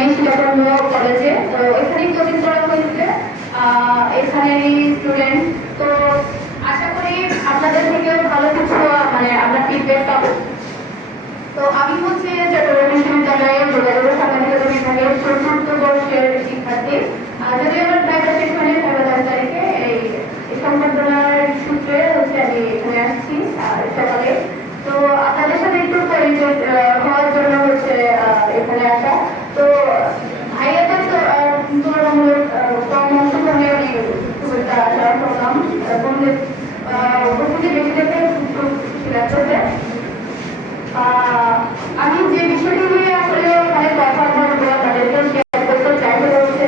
নিশিতাপূর্ণ কলেজে। তো এখানেই কোচিং করা হয়েছে, এখানেরই স্টুডেন্ট। তো আশা করি আপনাদের থেকেও ভালো কিছু মানে আমরা ফিডব্যাক পাবো। তো আমি হচ্ছে চট্টগ্রাম বিশ্ববিদ্যালয়ের যোগাযোগ ও সাংবাদিকতা বিভাগের চতুর্থ বর্ষের শিক্ষার্থী। যদি আমার প্রাইভেট সেকশনে 13 তারিখে এই সংবর্ধনার সূত্রে হচ্ছে আমি এখানে আসছি সকালে। তো আপনাদের সাথে একটু পরিচয় হওয়ার জন্য হচ্ছে এখানে আসা। তো ভাইয়াদের তো তুলনামূলক কম অংশগ্রহণে আমি খুব একটা আশা করলাম। বন্ধুদের উপস্থিতি বেশি দেখে খুব খুশি লাগছে। আমি যে বিষয়টি নিয়ে আসলে এখানে কথা বলবো তাদেরকে শেয়ার করতে চাই সেটা হচ্ছে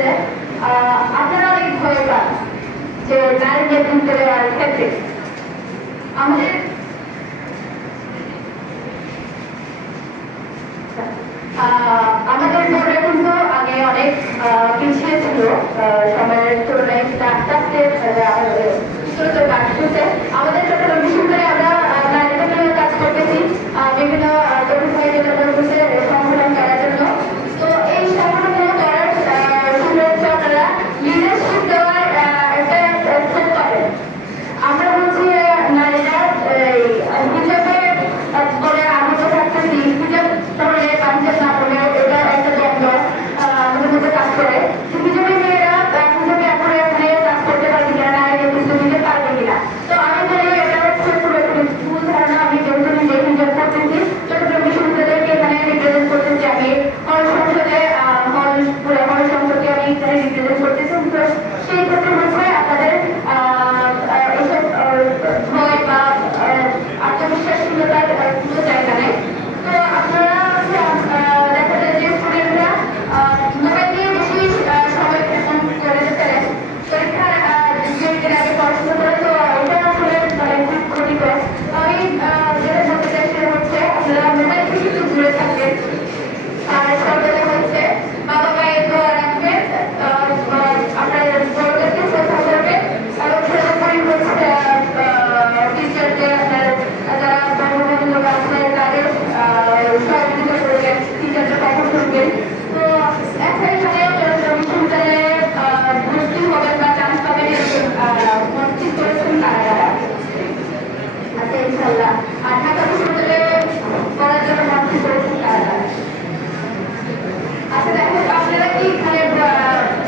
আপনারা অনেক ভয় পান যে নারী নেতৃত্ব দেওয়ার ক্ষেত্রে। আমাদের আমাদের বোর্ডে কিন্তু আগে অনেক পিছিয়ে ছিল, সময়ের তুলনায় আস্তে আস্তে দ্রুত বাড়তেছে। আমাদের চট্টগ্রাম বিশ্ববিদ্যালয়ে আমরা নারীদের জন্য কাজ করতেছি, বিভিন্ন সংগঠন করার জন্য। তো এই সংগঠনগুলো করার শুভেচ্ছা আপনারা লিডারশিপ দেওয়ার একটা সেট করেন। আমরা হচ্ছে নারীরা হিসাবে করে আনন্দ থাকতেছি, হিসাব তাহলে পাঞ্জাব না করলে এটা একটা দ্বন্দ্ব আমাদের মধ্যে কাজ করে। হিসাবে মেয়েরা হিসাবে আপনারা এখানে কাজ করতে পারবে কিনা, নারীদের কিন্তু নিজে পারবে কিনা। তো আমি বলি এটা হচ্ছে পুরো ভুল ধারণা। আমি যেহেতু নিজে হিসাব করতেছি, চট্টগ্রাম বিশ্ববিদ্যালয়কে এখানে রিপ্রেজেন্ট করতেছি, আমি হল সংসদে হল সংসদকে আমি এখানে রিপ্রেজেন্ট করতেছি। তো সেই ক্ষেত্রে